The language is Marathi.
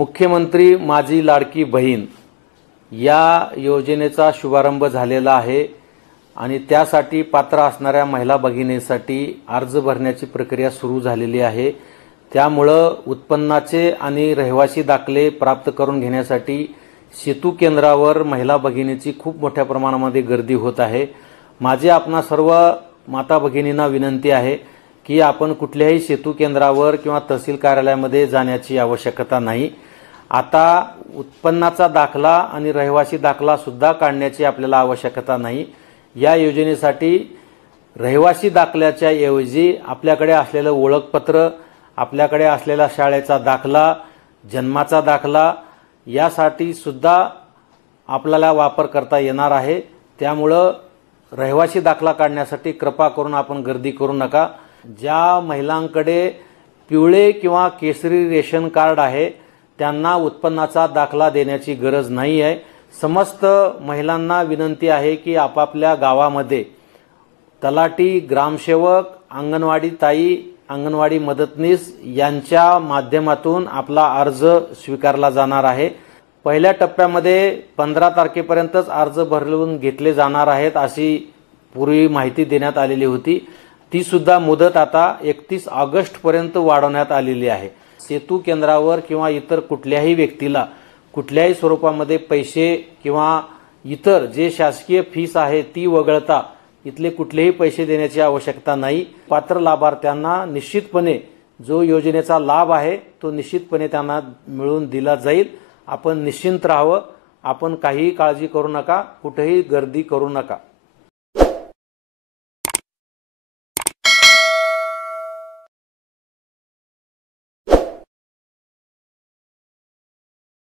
मुख्यमंत्री माझी लाडकी बहीण या योजनेचा शुभारंभ झालेला आहे आणि त्यासाठी पात्र असणाऱ्या महिला भगिनींसाठी अर्ज भरण्याची प्रक्रिया सुरू झालेली आहे। त्यामुळे उत्पन्नाचे आणि रहिवासी दाखले प्राप्त करून घेण्यासाठी सेतू केंद्रावर महिला भगिनींची खूप मोठ्या प्रमाणामध्ये गर्दी होत आहे। माझी आपणा सर्व माता भगिनींना विनंती आहे की आपण कुठल्याही सेतू केंद्रावर किंवा तहसील कार्यालयामध्ये जाण्याची आवश्यकता नाही। आता उत्पन्नाचा दाखला आणि रहिवासी दाखला सुद्धा काढण्याची आपल्याला आवश्यकता नाही। या योजनेसाठी रहिवासी दाखल्याच्या ऐवजी आपल्याकडे असलेले ओळखपत्र, आपल्याकडे असलेला शाळेचा दाखला, जन्माचा दाखला यासाठी सुद्धा आपल्याला वापर करता येणार आहे। त्यामुळे रहिवासी दाखला काढण्यासाठी कृपा करून आपण गर्दी करू नका। ज्या महिलांकडे पिवळे किंवा केसरी रेशन कार्ड आहे त्यांना उत्पन्नाचा दाखला देण्याची गरज नाही आहे। समस्त महिलांना विनंती आहे की आपापल्या गावामध्ये तलाठी, ग्रामसेवक, अंगणवाडी ताई, अंगणवाडी मदतनीस यांच्या माध्यमातून आपला अर्ज स्वीकारला जाणार आहे। पहिल्या टप्प्यामध्ये 15 तारखेपर्यंतच अर्ज भरून घेतले जाणार आहेत अशी पूर्वी माहिती देण्यात आलेली होती। ती सुद्धा मुदत आता 31 ऑगस्ट पर्यंत वाढवण्यात आलेली आहे। सेतू केंद्रावर किंवा इतर कुठल्याही व्यक्तीला कुठल्याही स्वरूपामध्ये पैसे किंवा इतर जे शासकीय फीस आहे ती वगळता इथले कुठलेही पैसे देण्याची आवश्यकता नाही। पात्र लाभार्थ्यांना निश्चितपणे जो योजनेचा लाभ आहे तो निश्चितपणे त्यांना मिळवून दिला जाईल। आपण निश्चिंत राहावं, आपण काही काळजी करू नका, कुठेही गर्दी करू नका।